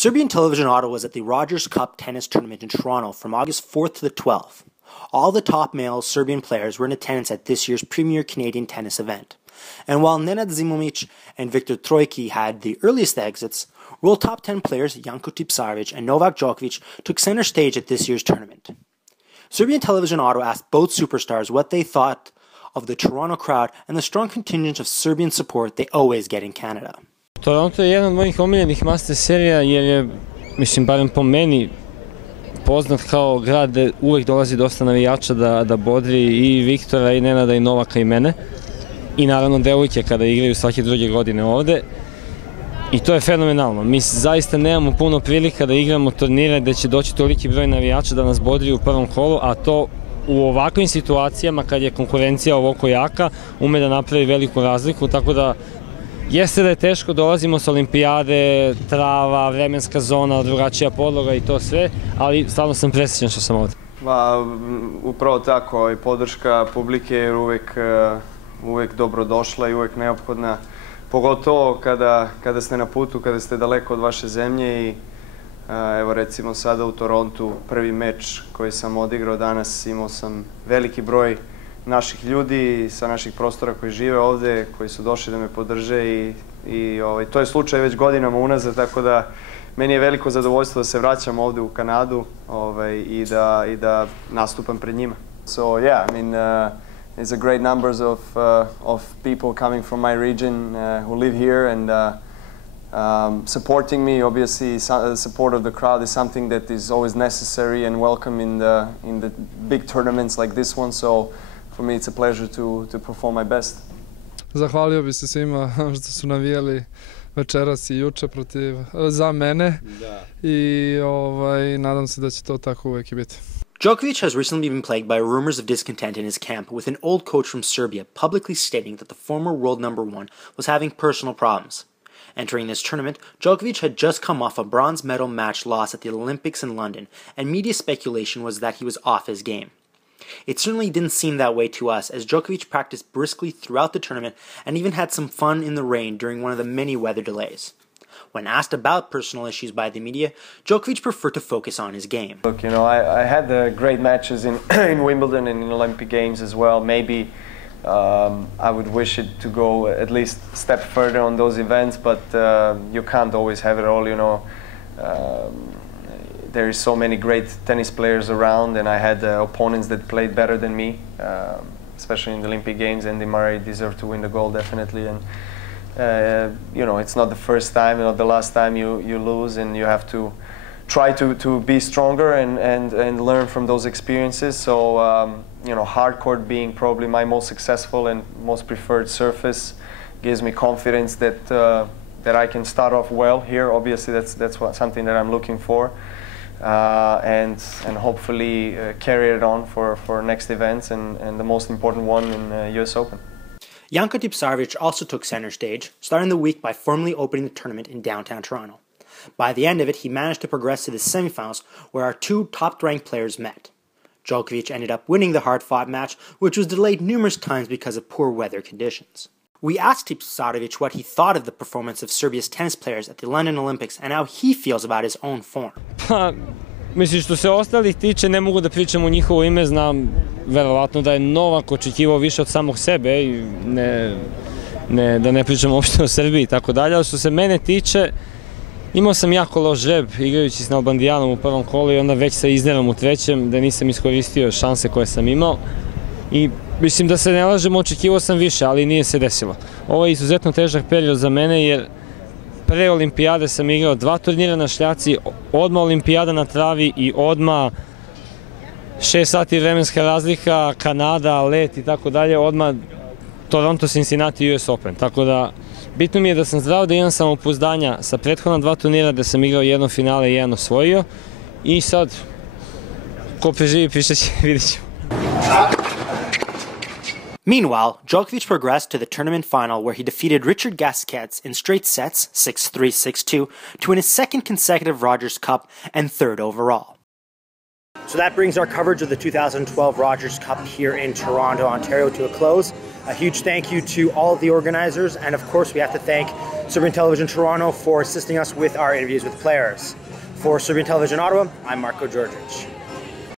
Serbian television Auto was at the Rogers Cup tennis tournament in Toronto from August 4th to the 12th. All the top male Serbian players were in attendance at this year's premier Canadian tennis event. And while Nenad Zimovic and Viktor Trojki had the earliest exits, world top 10 players Janko Tipsarevic and Novak Djordjevic took center stage at this year's tournament. Serbian television Auto asked both superstars what they thought of the Toronto crowd and the strong contingent of Serbian support they always get in Canada. Toronto je jedan od mojih omiljenih master serija jer je, mislim, barem po meni, poznat kao grad gde uvek dolazi dosta navijača da bodri i Viktora, i Nenada, i Novaka, i mene. I naravno devojke kada igraju svake druge godine ovde. I to je fenomenalno. Mi zaista nemamo puno prilika da igramo turnire gde će doći toliki broj navijača da nas bodri u prvom kolu, a to u ovakvim situacijama kad je konkurencija ovako jaka ume da napravi veliku razliku, tako da jeste da je teško, dolazimo s olimpijade, trava, vremenska zona, drugačija podloga i to sve, ali stvarno sam presrećan što sam ovde. Upravo tako, i podrška publike je uvek dobrodošla i uvek neophodna, pogotovo kada ste na putu, kada ste daleko od vaše zemlje. I evo recimo sada u Torontu, prvi meč koji sam odigrao danas, imao sam veliki broj naših ljudi sa naših prostora koji žive ovde, koji su došli da me podrže i to je slučaj već godinama unazad, tako da meni je veliko zadovoljstvo da se vraćam ovde u Kanadu i da nastupam pred njima. So yeah, I mean, there's a great numbers of people coming from my region who live here and supporting me. Obviously, the support of the crowd is something that is always necessary and welcome in the big tournaments like this one. So for me, it's a pleasure to perform my best. Zahvalio bi se svima što su navijali večeras i juče za mene i nadam se da će to tako uvek i biti. Djokovic has recently been plagued by rumors of discontent in his camp, with an old coach from Serbia publicly stating that the former world #1 was having personal problems. Entering this tournament, Djokovic had just come off a bronze medal match loss at the Olympics in London, and media speculation was that he was off his game. It certainly didn't seem that way to us, as Djokovic practiced briskly throughout the tournament and even had some fun in the rain during one of the many weather delays. When asked about personal issues by the media, Djokovic preferred to focus on his game. Look, you know, I had great matches in Wimbledon and in Olympic Games as well. Maybe I would wish it to go at least a step further on those events, but you can't always have it all, you know. There is so many great tennis players around, and I had opponents that played better than me, especially in the Olympic Games. Andy Murray deserved to win the gold, definitely. And you know, it's not the first time, not the last time you lose, and you have to try to be stronger and learn from those experiences. So you know, hard court being probably my most successful and most preferred surface gives me confidence that I can start off well here. Obviously, that's something that I'm looking for, and hopefully carry it on for next events and the most important one in US Open. Janko Tipsarevic also took center stage, starting the week by formally opening the tournament in downtown Toronto. By the end of it, he managed to progress to the semifinals, where our two top-ranked players met. Djokovic ended up winning the hard-fought match, which was delayed numerous times because of poor weather conditions. We asked Tipsarevic what he thought of the performance of Serbia's tennis players at the London Olympics and how he feels about his own form. Mislim, što se ostalih tiče, ne mogu da pričam u njihovo ime, znam verovatno da je Novak očekivao više od samog sebe i da ne pričam uopšte o Srbiji i tako dalje, ali što se mene tiče, imao sam jako loš žreb igrajući s Nalbandijanom u prvom kolu i onda već sa iznerom u trećem, da nisam iskoristio šanse koje sam imao i mislim da se ne lažemo, očekivao sam više, ali nije se desilo. Ovo je izuzetno težak period za mene jer pre olimpijade sam igrao 2 turnira na šljaci, odmah olimpijada na travi i odmah 6 sati vremenska razlika, Kanada, let i tako dalje, odmah Torontu, Cincinnati, US Open. Tako da, bitno mi je da sam zdrav, da imam samopouzdanja sa prethodna 2 turnira, da sam igrao jedno finale i jedno osvojio. I sad, ko preživi, pričaće, vidit ćemo. Meanwhile, Djokovic progressed to the tournament final where he defeated Richard Gasquet in straight sets, 6-3, 6-2, to win his second consecutive Rogers Cup and third overall. So that brings our coverage of the 2012 Rogers Cup here in Toronto, Ontario to a close. A huge thank you to all of the organizers, and of course we have to thank Serbian Television Toronto for assisting us with our interviews with players. For Serbian Television Ottawa, I'm Marko Djordjevic.